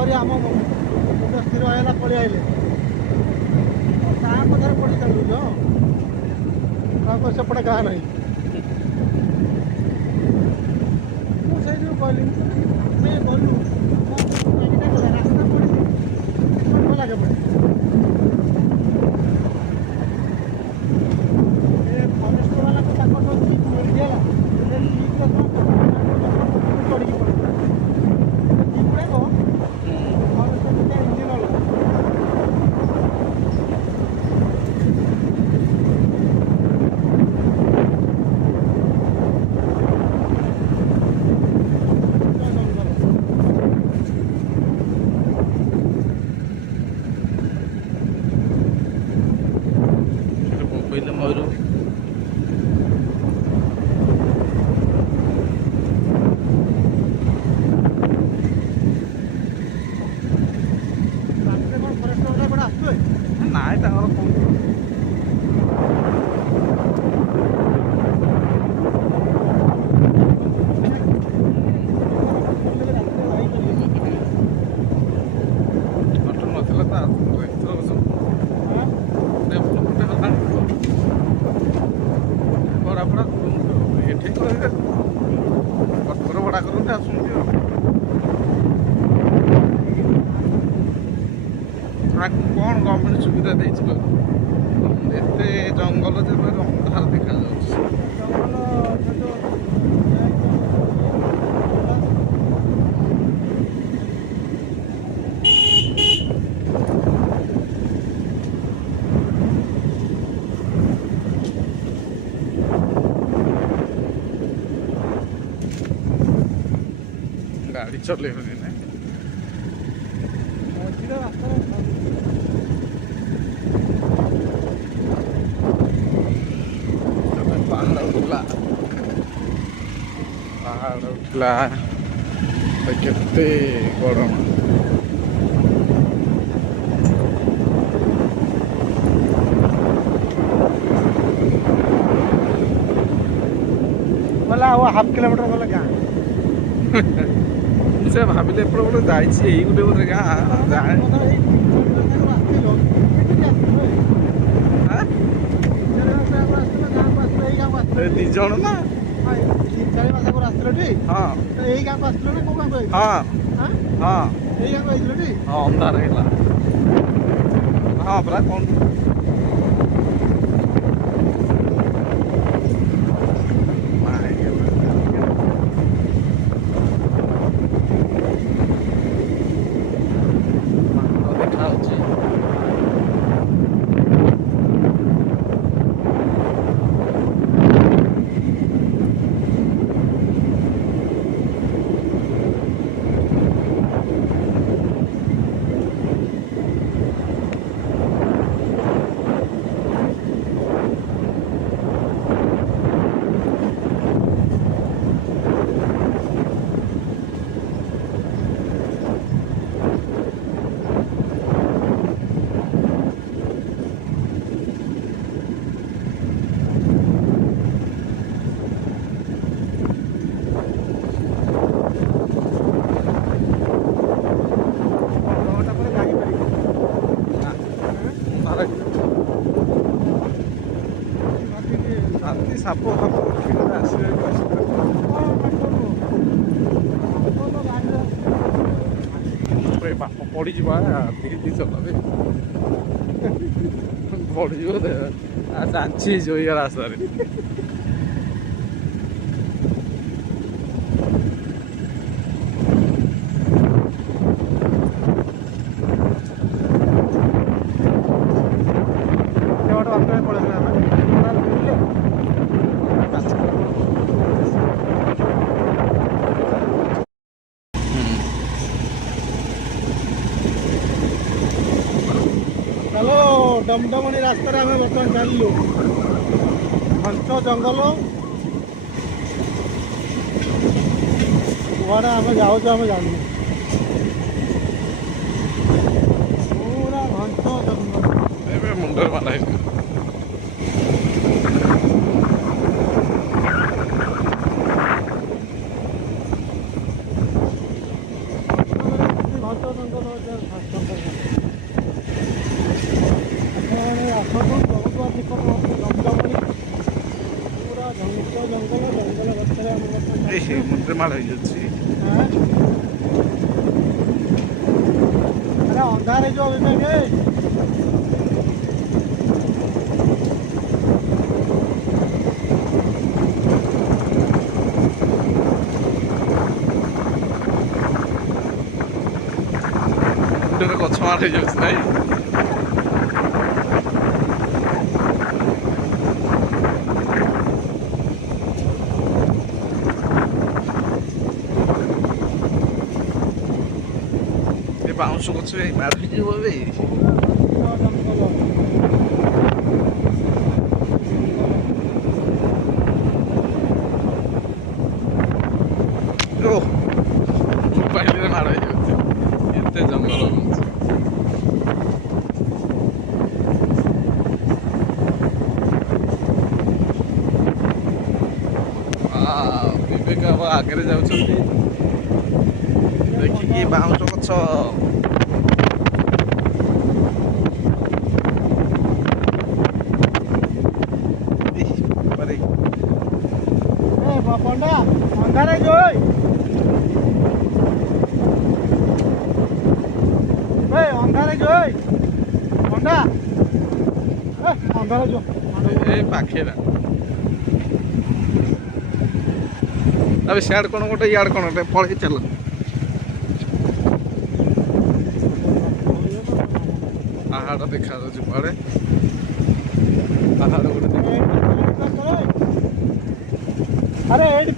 आहरी आम मुंड स्थिर है पलि आइले कथार पड़ी चलुच सेपटे गाँ नहीं मुझे कहली गलु रास्ता पड़ी लगे पड़े फरेस्ट वाला मिलगला चढ़ी पड़े इंजिन अलग पहले मयूर ନାଇଁ ତାଙ୍କର ନଥିଲା ତା ଭଡ଼ା ଫଡ଼ା ଏଠି କଟକରେ ଭଡ଼ା କରନ୍ତି ଆସୁଛନ୍ତି ଆଉ କ'ଣ ଗଭର୍ଣ୍ଣମେଣ୍ଟ ସୁବିଧା ଦେଇଛି ଏତେ ଜଙ୍ଗଲ ଯେ ଅନ୍ଧାର ଦେଖାଯାଉଛି ଗାଡ଼ି ଚଲେଇବନି ନା ପାହାଡ଼ ଉଠିଲା କେତେ ଗରମ बोला हाफ किलोमीटर गला गाँ से भाविले एपटे गोटे जाइए यही गोटे बोधे गाँ जाए दी जन ना हाँ हाँ हाँ हाँ अंधार है हाँ परा कौन साप फाप आसवे बाप पड़ी धीरे चलावे पड़ी चांची जो रास्ता चलो डमडमणी रास्तार आम बर्तमान चलू घंच जंगल कड़े आम जाऊँ आम जानू पूरा घंच जंगल मुंडर मारा घंच जंगल ନିକଟବର୍ତ୍ତୀ ଦମଦମଣି ପୁରା ଜଙ୍ଗଲ ଗଛରେ ଆମେ ବର୍ତ୍ତମାନ ଏଇ ମୁଣ୍ଡରେ ମାଡ଼ ହେଇଯାଉଛି। ଆରେ ଅନ୍ଧାର ହେଇଯିବ ବିବେକ। ମୁଣ୍ଡରେ ଗଛ ମାଡ଼ ହେଇଯାଉଛି ନାଇଁ। ବାଉଁଶ ଗଛ ମାଡ଼ ହେଇଯିବ ଏବେ। ମୋବାଇଲରେ ମାଡ଼ ହେଇଯାଉଛି ଏତେ ଜଙ୍ଗଲ ରହୁଛି। ବିବେକ ବାବା ଆଗରେ ଯାଉଛନ୍ତି ଦେଖିକି ବାଉଁଶ ଗଛ। ପଣ୍ଡା ଅନ୍ଧାର ହେଇଯିବ। ଅନ୍ଧାର ହେଇଯିବ ପଣ୍ଡା। ଅନ୍ଧାର ହେଇଯିବ ଏଇ ପାଖେରା ଏବେ ସିଆଡ଼େ କ'ଣ ଗୋଟେ ଇଆଡ଼େ କ'ଣ ଗୋଟେ ପଳେଇ ଚାଲ। ପାହାଡ଼ ଦେଖାଯାଉଛି କୁଆଡ଼େ। ପାହାଡ଼ ଗୋଟେ ଆରେ ଏଇଠି